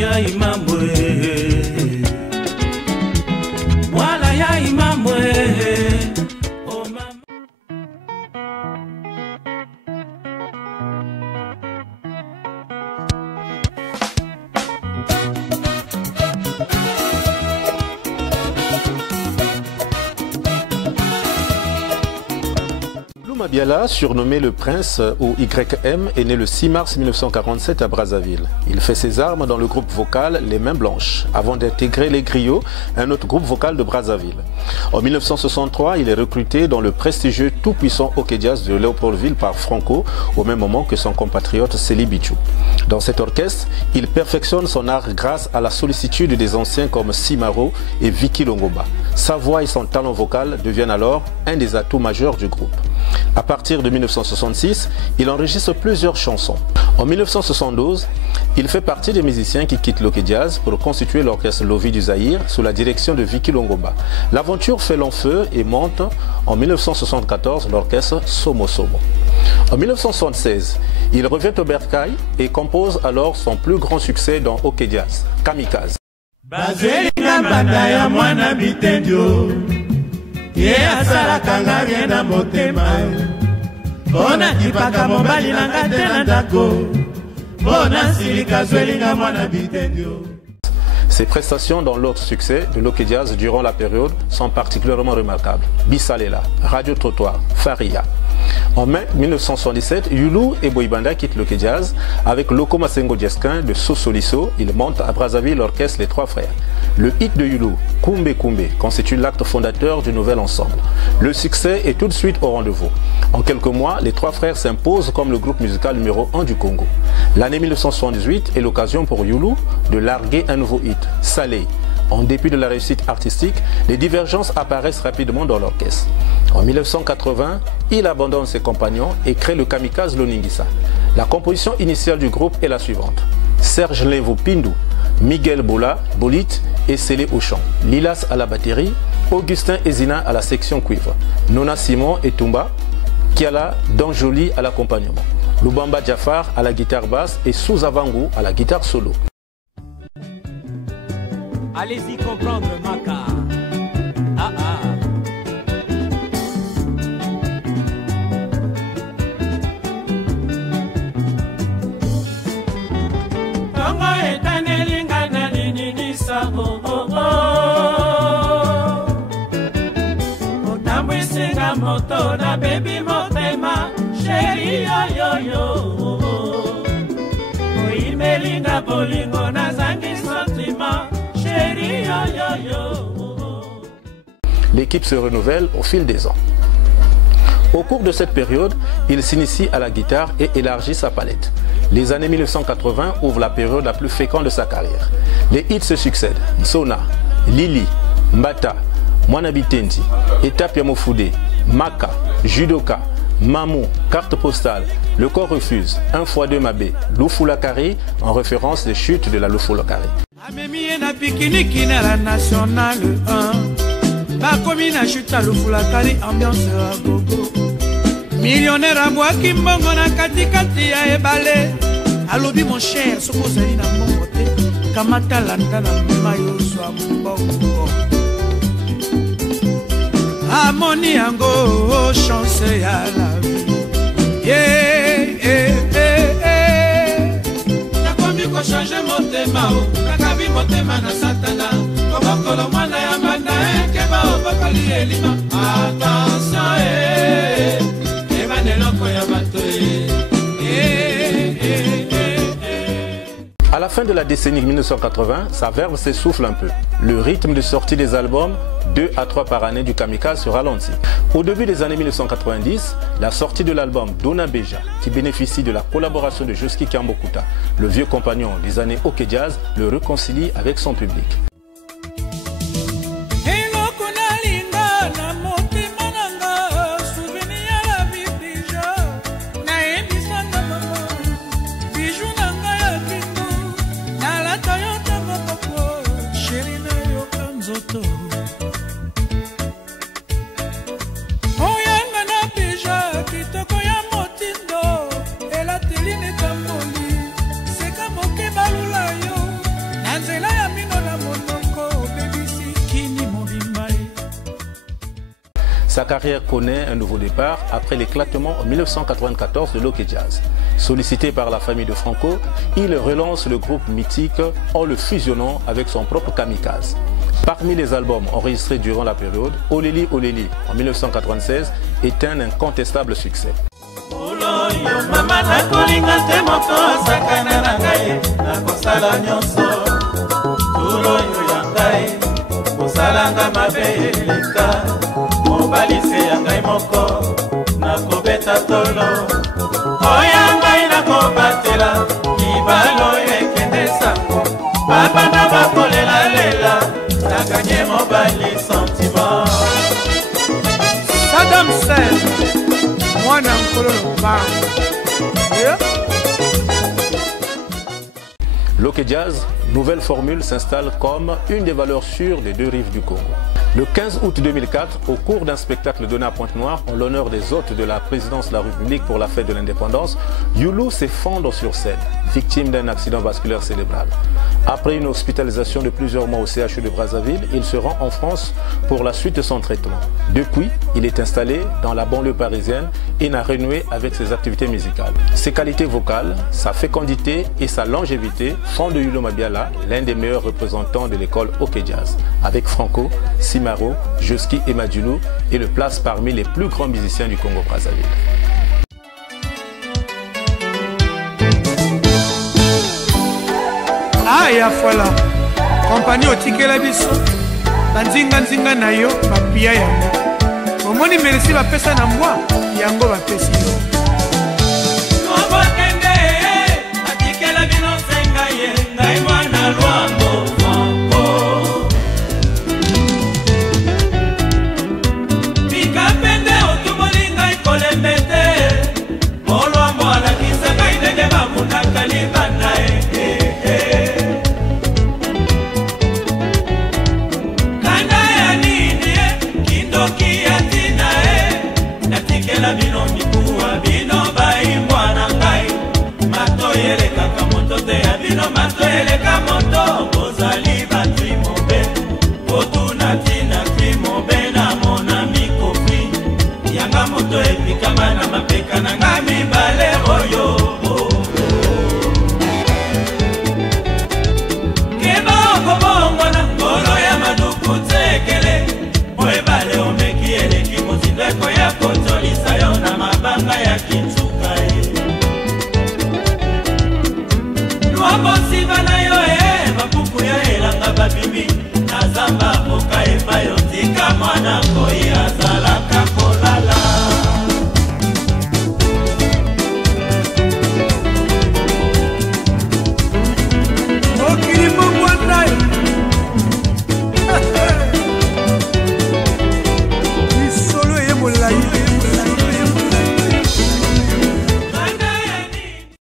ya imamwe Wala ya imamwe Mabiala, surnommé le Prince ou YM, est né le 6 mars 1947 à Brazzaville. Il fait ses armes dans le groupe vocal Les Mains Blanches, avant d'intégrer les Griots, un autre groupe vocal de Brazzaville. En 1963, il est recruté dans le prestigieux tout-puissant Hockey Jazz de Léopoldville par Franco, au même moment que son compatriote Célie Bichou. Dans cet orchestre, il perfectionne son art grâce à la sollicitude des anciens comme Simaro et Vicky Longoba. Sa voix et son talent vocal deviennent alors un des atouts majeurs du groupe. À partir de 1966, il enregistre plusieurs chansons. En 1972, il fait partie des musiciens qui quittent l'Hockey Jazz pour constituer l'orchestre Lovi du Zaïre sous la direction de Vicky Longoba. L'aventure fait long feu et monte en 1974 l'orchestre Somo Somo. En 1976, il revient au Bercail et compose alors son plus grand succès dans Hockey Jazz, Kamikaze. Ses prestations dans l'autre succès de l'Hockey Jazz durant la période sont particulièrement remarquables. Bissalela, Radio Trottoir, Faria. En mai 1977, Yulu et Boybanda quittent l'Hockey Jazz. Avec Loko Masengo Djeskin de Sosoliso, ils montent à Brazzaville l'orchestre Les Trois Frères. Le hit de Yulu, Koumbe Koumbe, constitue l'acte fondateur du nouvel ensemble. Le succès est tout de suite au rendez-vous. En quelques mois, les Trois Frères s'imposent comme le groupe musical numéro 1 du Congo. L'année 1978 est l'occasion pour Yulu de larguer un nouveau hit, Salé. En dépit de la réussite artistique, les divergences apparaissent rapidement dans l'orchestre. En 1980, il abandonne ses compagnons et crée le Kamikaze Loningisa. La composition initiale du groupe est la suivante. Serge Levo Pindou, Miguel Bola, Bolit et Célé au chant, Lilas à la batterie, Augustin Ezina à la section cuivre, Nona Simon et Tumba, Kiala Danjoli à l'accompagnement, Lubamba Jafar à la guitare basse et Souza Vangu à la guitare solo. Allez-y comprendre Maka. Ah ah. Kongo etanelinga na lininisa oh oh oh. Otambwisinga moto na baby motema sheri yo yo yo. Oimelinga bolingo na zangi sentiment. L'équipe se renouvelle au fil des ans. Au cours de cette période, il s'initie à la guitare et élargit sa palette. Les années 1980 ouvrent la période la plus féconde de sa carrière. Les hits se succèdent. Sona, Lili, Mbata, Mwanabitendi, Étape Yamofude, Maka, Judoka, Mamou, Carte Postale, Le Corps Refuse, 1x2 Mabé, Lufulakari, en référence des chutes de la Lufulakari. Amemi na pikiniki na la nationale 1 bakomi na chuta Lufulakari ambiance à gogo millionnaire abwaki mbongo na katikati ya ebale alobi mon cher soko ozali na mbongo te kamata landa na mema yo swa mbongo amoni yango chance ya la vie nakomi ko changer motema nakabi motema na satana kobokolo mwana ya mbanda keba obakali elima attention ebaneloko ya bato À la fin de la décennie 1980, sa verve s'essouffle un peu. Le rythme de sortie des albums, 2 à 3 par année du Kamikaze, se ralentit. Au début des années 1990, la sortie de l'album Dona Beja, qui bénéficie de la collaboration de Joski Kiambokuta, le vieux compagnon des années Hockey Jazz, le réconcilie avec son public. Sa carrière connaît un nouveau départ après l'éclatement en 1994 de l'Ok Jazz. Sollicité par la famille de Franco, il relance le groupe mythique en le fusionnant avec son propre Kamikaze. Parmi les albums enregistrés durant la période, Oleli Oleli en 1996 est un incontestable succès. Saddam Hussein, moi n'en L'Ok Jazz, nouvelle formule, s'installe comme une des valeurs sûres des deux rives du Congo. Le 15 août 2004, au cours d'un spectacle donné à Pointe-Noire en l'honneur des hôtes de la présidence de la République pour la fête de l'indépendance, Youlou s'effondre sur scène, victime d'un accident vasculaire cérébral. Après une hospitalisation de plusieurs mois au CHU de Brazzaville, il se rend en France pour la suite de son traitement. Depuis, il est installé dans la banlieue parisienne et n'a renoué avec ses activités musicales. Ses qualités vocales, sa fécondité et sa longévité font de Youlou Mabiala l'un des meilleurs représentants de l'école Ok Jazz, avec Franco, Simaro, Joski et Madjulou, et le place parmi les plus grands musiciens du Congo-Brazzaville. Ah, ya voilà. Compagnie otikela biso. Banzinga nzinga na yo, bapia yango. Omoni merci bapesa na mwa, yango bapesi yo. Kama na mapeka na ngami